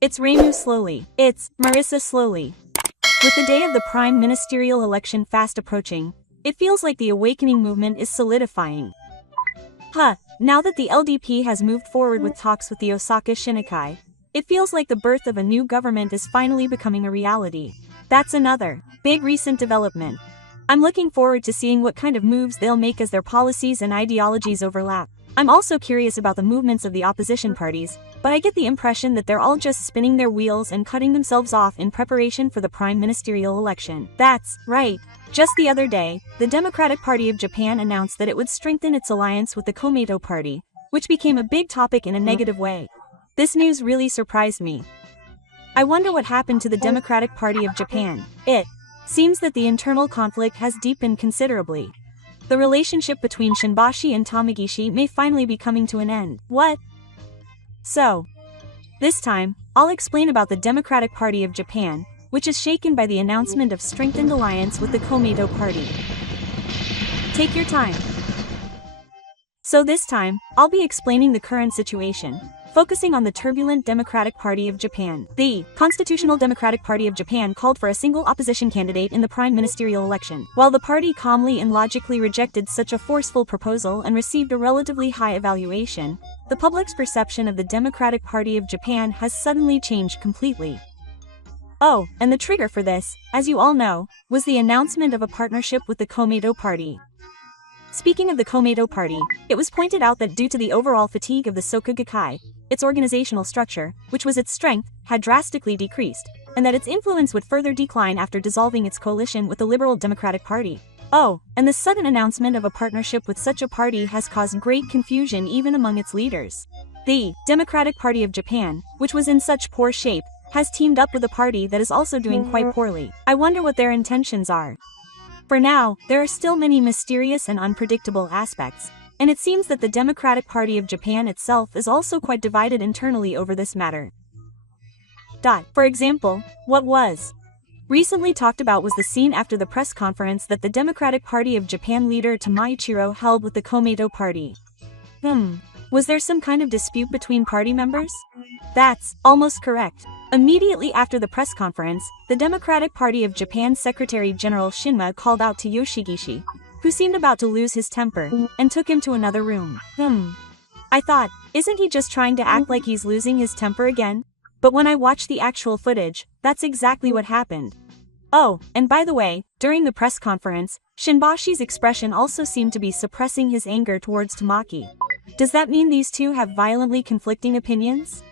It's Remu slowly. It's Marissa slowly. With the day of the prime ministerial election fast approaching, it feels like the awakening movement is solidifying. Now that the LDP has moved forward with talks with the Osaka Shinnikai, it feels like the birth of a new government is finally becoming a reality. That's another big recent development. I'm looking forward to seeing what kind of moves they'll make as their policies and ideologies overlap. I'm also curious about the movements of the opposition parties, but I get the impression that they're all just spinning their wheels and cutting themselves off in preparation for the prime ministerial election. That's right. Just the other day, the Democratic Party of Japan announced that it would strengthen its alliance with the Komeito Party, which became a big topic in a negative way. This news really surprised me. I wonder what happened to the Democratic Party of Japan. It seems that the internal conflict has deepened considerably. The relationship between Shinbashi and Tamagishi may finally be coming to an end. What? So, this time, I'll explain about the Democratic Party of Japan, which is shaken by the announcement of strengthened alliance with the Komeito Party. Take your time. So this time, I'll be explaining the current situation, focusing on the turbulent Democratic Party of Japan. The Constitutional Democratic Party of Japan called for a single opposition candidate in the prime ministerial election. While the party calmly and logically rejected such a forceful proposal and received a relatively high evaluation, the public's perception of the Democratic Party of Japan has suddenly changed completely. Oh, and the trigger for this, as you all know, was the announcement of a partnership with the Komeito Party. Speaking of the Komeito Party, it was pointed out that due to the overall fatigue of the Soka Gakkai, its organizational structure, which was its strength, had drastically decreased, and that its influence would further decline after dissolving its coalition with the Liberal Democratic Party. Oh, and the sudden announcement of a partnership with such a party has caused great confusion even among its leaders. The Democratic Party of Japan, which was in such poor shape, has teamed up with a party that is also doing quite poorly. I wonder what their intentions are. For now, there are still many mysterious and unpredictable aspects, and it seems that the Democratic Party of Japan itself is also quite divided internally over this matter. For example, what was recently talked about was the scene after the press conference that the Democratic Party of Japan leader Tamaichiro held with the Komeito Party. Was there some kind of dispute between party members? That's almost correct. Immediately after the press conference, the Democratic Party of Japan Secretary General Shinma called out to Yoshigishi, who seemed about to lose his temper, and took him to another room. I thought, isn't he just trying to act like he's losing his temper again? But when I watched the actual footage, that's exactly what happened. Oh, and by the way, during the press conference, Shinbashi's expression also seemed to be suppressing his anger towards Tamaki. Does that mean these two have violently conflicting opinions?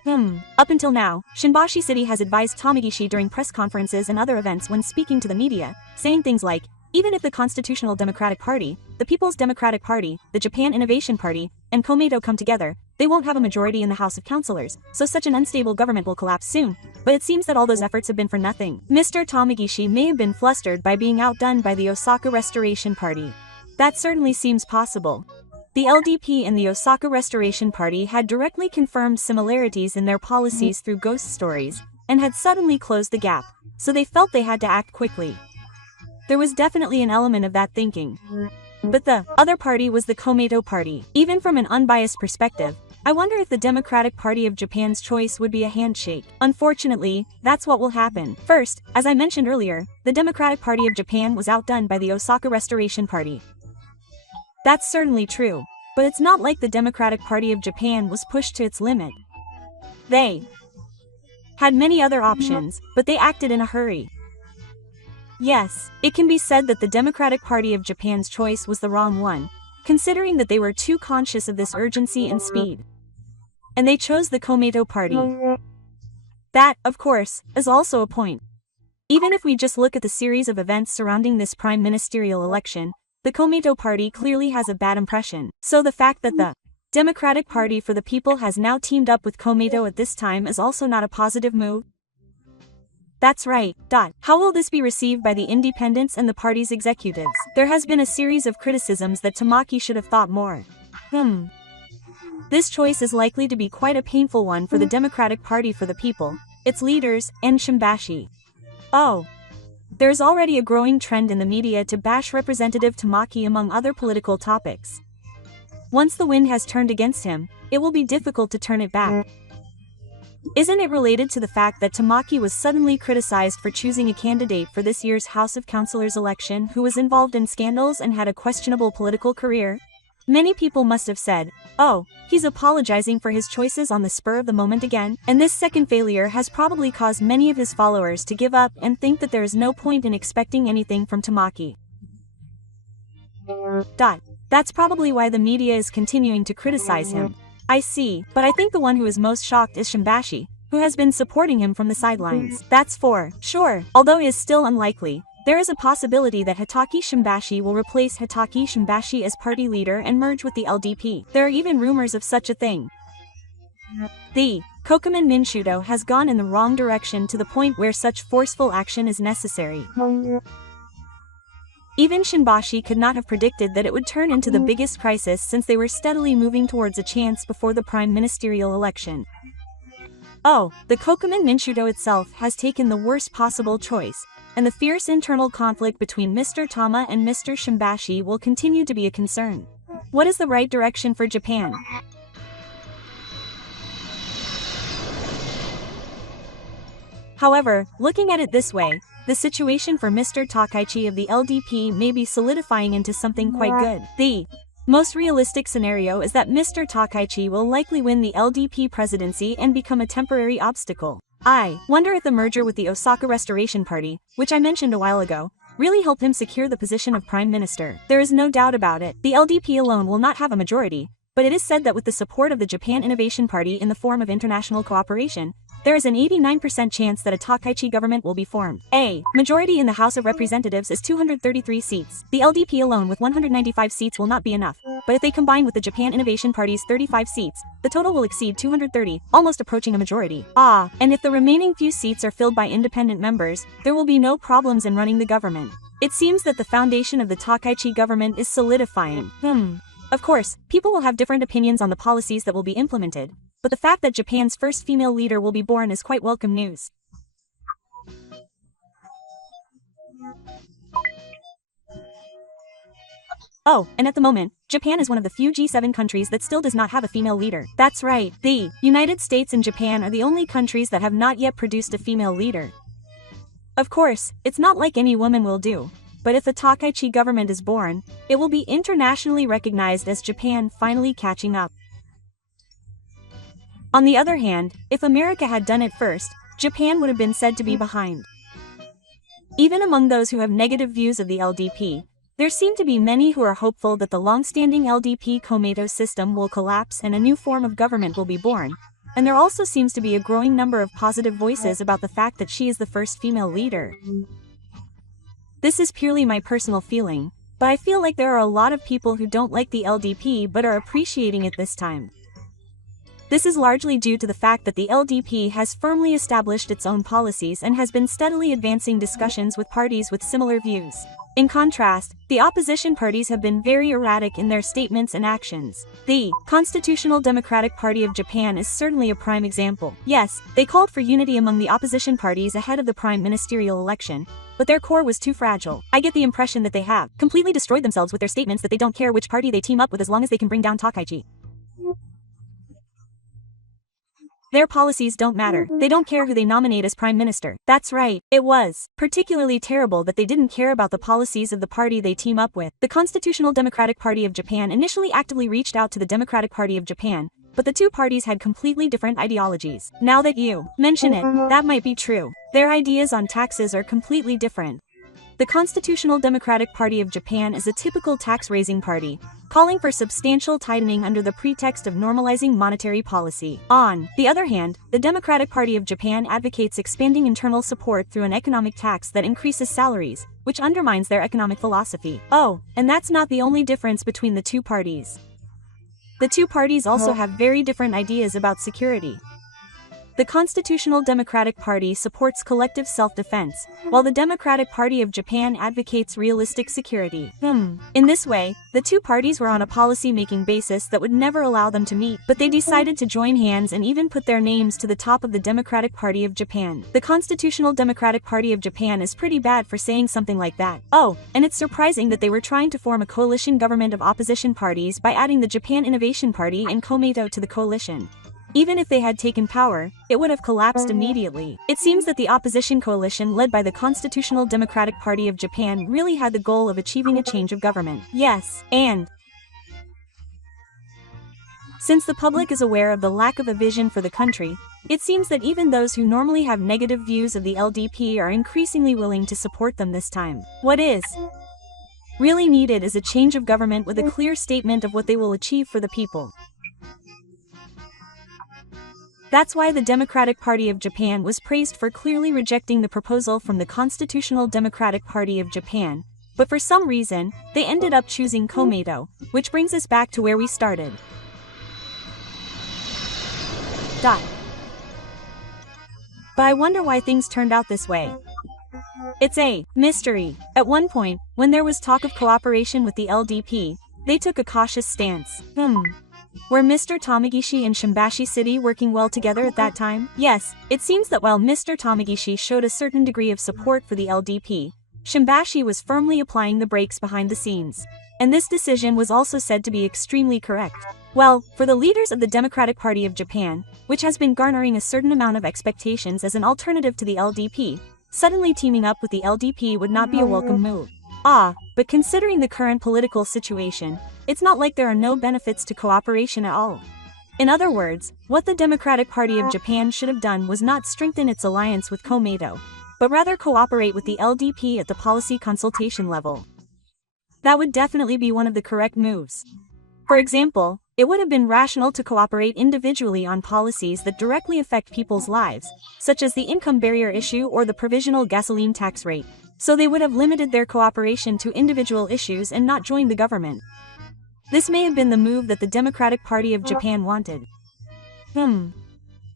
Up until now, Shinbashi City has advised Tamagishi during press conferences and other events when speaking to the media, saying things like, even if the Constitutional Democratic Party, the People's Democratic Party, the Japan Innovation Party, and Komeito come together, they won't have a majority in the House of Councilors, so such an unstable government will collapse soon. But it seems that all those efforts have been for nothing. Mr. Tamagishi may have been flustered by being outdone by the Osaka Restoration Party. That certainly seems possible. The LDP and the Osaka Restoration Party had directly confirmed similarities in their policies through ghost stories, and had suddenly closed the gap, so they felt they had to act quickly. There was definitely an element of that thinking. But the other party was the Komeito Party. Even from an unbiased perspective, I wonder if the Democratic Party of Japan's choice would be a handshake. Unfortunately, that's what will happen. First, as I mentioned earlier, the Democratic Party of Japan was outdone by the Osaka Restoration Party. That's certainly true, but it's not like the Democratic Party of Japan was pushed to its limit. They had many other options, but they acted in a hurry. Yes, it can be said that the Democratic Party of Japan's choice was the wrong one, considering that they were too conscious of this urgency and speed. And they chose the Komeito Party. That, of course, is also a point. Even if we just look at the series of events surrounding this prime ministerial election, the Komeito Party clearly has a bad impression. So the fact that the Democratic Party for the People has now teamed up with Komeito at this time is also not a positive move. That's right. How will this be received by the independents and the party's executives? There has been a series of criticisms that Tamaki should have thought more. This choice is likely to be quite a painful one for the Democratic Party for the People, its leaders, and Shinbashi. Oh. There's already a growing trend in the media to bash Representative Tamaki among other political topics. Once the wind has turned against him, it will be difficult to turn it back. Isn't it related to the fact that Tamaki was suddenly criticized for choosing a candidate for this year's House of Councillors election who was involved in scandals and had a questionable political career? Many people must have said, "Oh, he's apologizing for his choices on the spur of the moment again," and this second failure has probably caused many of his followers to give up and think that there is no point in expecting anything from Tamaki. That's probably why the media is continuing to criticize him. I see, but I think the one who is most shocked is Shimbashi, who has been supporting him from the sidelines. That's for sure. Although it is still unlikely, there is a possibility that Hitaki Shimbashi will replace Hitaki Shimbashi as party leader and merge with the LDP. There are even rumors of such a thing. The Kokumin Minshudo has gone in the wrong direction to the point where such forceful action is necessary. Even Shimbashi could not have predicted that it would turn into the biggest crisis since they were steadily moving towards a chance before the prime ministerial election. Oh, the Kokumin Minshudo itself has taken the worst possible choice, and the fierce internal conflict between Mr. Tama and Mr. Shimbashi will continue to be a concern. What is the right direction for Japan? However, looking at it this way, the situation for Mr. Takaichi of the LDP may be solidifying into something quite good. The most realistic scenario is that Mr. Takaichi will likely win the LDP presidency and become a temporary obstacle. I wonder if the merger with the Osaka Restoration Party, which I mentioned a while ago, really helped him secure the position of Prime Minister. There is no doubt about it. The LDP alone will not have a majority, but it is said that with the support of the Japan Innovation Party in the form of international cooperation, there is an 89% chance that a Takaichi government will be formed. A majority in the House of Representatives is 233 seats. The LDP alone with 195 seats will not be enough, but if they combine with the Japan Innovation Party's 35 seats, the total will exceed 230, almost approaching a majority. And if the remaining few seats are filled by independent members, there will be no problems in running the government. It seems that the foundation of the Takaichi government is solidifying. Of course, people will have different opinions on the policies that will be implemented, but the fact that Japan's first female leader will be born is quite welcome news. Oh, and at the moment, Japan is one of the few G7 countries that still does not have a female leader. That's right, the United States and Japan are the only countries that have not yet produced a female leader. Of course, it's not like any woman will do, but if the Takaichi government is born, it will be internationally recognized as Japan finally catching up. On the other hand, if America had done it first, Japan would have been said to be behind. Even among those who have negative views of the LDP, there seem to be many who are hopeful that the long-standing LDP Komeito system will collapse and a new form of government will be born, and there also seems to be a growing number of positive voices about the fact that she is the first female leader. This is purely my personal feeling, but I feel like there are a lot of people who don't like the LDP but are appreciating it this time. This is largely due to the fact that the LDP has firmly established its own policies and has been steadily advancing discussions with parties with similar views. In contrast, the opposition parties have been very erratic in their statements and actions. The Constitutional Democratic Party of Japan is certainly a prime example. Yes, they called for unity among the opposition parties ahead of the prime ministerial election, but their core was too fragile. I get the impression that they have completely destroyed themselves with their statements that they don't care which party they team up with as long as they can bring down Takaichi. Their policies don't matter. They don't care who they nominate as prime minister. That's right. It was particularly terrible that they didn't care about the policies of the party they team up with. The Constitutional Democratic Party of Japan initially actively reached out to the Democratic Party of Japan, but the two parties had completely different ideologies. Now that you mention it, that might be true. Their ideas on taxes are completely different. The Constitutional Democratic Party of Japan is a typical tax-raising party, calling for substantial tightening under the pretext of normalizing monetary policy. On the other hand, the Democratic Party of Japan advocates expanding internal support through an economic tax that increases salaries, which undermines their economic philosophy. Oh, and that's not the only difference between the two parties. The two parties also have very different ideas about security. The Constitutional Democratic Party supports collective self-defense, while the Democratic Party of Japan advocates realistic security. In this way, the two parties were on a policy-making basis that would never allow them to meet, but they decided to join hands and even put their names to the top of the Democratic Party of Japan. The Constitutional Democratic Party of Japan is pretty bad for saying something like that. Oh, and it's surprising that they were trying to form a coalition government of opposition parties by adding the Japan Innovation Party and Komeito to the coalition. Even if they had taken power, it would have collapsed immediately. It seems that the opposition coalition led by the Constitutional Democratic Party of Japan really had the goal of achieving a change of government. Yes, and since the public is aware of the lack of a vision for the country, it seems that even those who normally have negative views of the LDP are increasingly willing to support them this time. What is really needed is a change of government with a clear statement of what they will achieve for the people. That's why the Democratic Party of Japan was praised for clearly rejecting the proposal from the Constitutional Democratic Party of Japan, but for some reason, they ended up choosing Komeito, which brings us back to where we started. But I wonder why things turned out this way. It's a mystery. At one point, when there was talk of cooperation with the LDP, they took a cautious stance. Were Mr. Tamagishi and Shimbashi City working well together at that time? Yes, it seems that while Mr. Tamagishi showed a certain degree of support for the LDP, Shimbashi was firmly applying the brakes behind the scenes. And this decision was also said to be extremely correct. Well, for the leaders of the Democratic Party of Japan, which has been garnering a certain amount of expectations as an alternative to the LDP, suddenly teaming up with the LDP would not be a welcome move. But considering the current political situation, it's not like there are no benefits to cooperation at all. In other words, what the Democratic Party of Japan should have done was not strengthen its alliance with Komeito, but rather cooperate with the LDP at the policy consultation level. That would definitely be one of the correct moves. For example, it would have been rational to cooperate individually on policies that directly affect people's lives, such as the income barrier issue or the provisional gasoline tax rate, so they would have limited their cooperation to individual issues and not joined the government. This may have been the move that the Democratic Party of Japan wanted.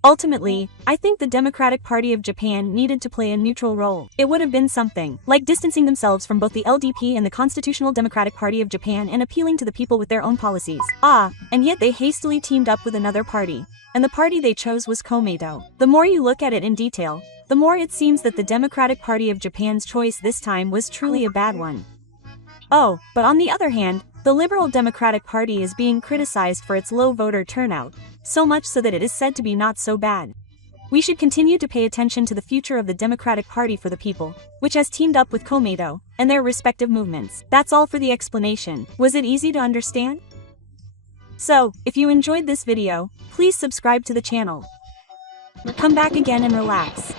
Ultimately, I think the Democratic Party of Japan needed to play a neutral role. It would have been something like distancing themselves from both the LDP and the Constitutional Democratic Party of Japan and appealing to the people with their own policies. And yet they hastily teamed up with another party, and the party they chose was Komeito. The more you look at it in detail, the more it seems that the Democratic Party of Japan's choice this time was truly a bad one. But on the other hand, the Liberal Democratic Party is being criticized for its low voter turnout, so much so that it is said to be not so bad. We should continue to pay attention to the future of the Democratic Party for the People, which has teamed up with Komeito, and their respective movements. That's all for the explanation. Was it easy to understand? So, if you enjoyed this video, please subscribe to the channel. Come back again and relax.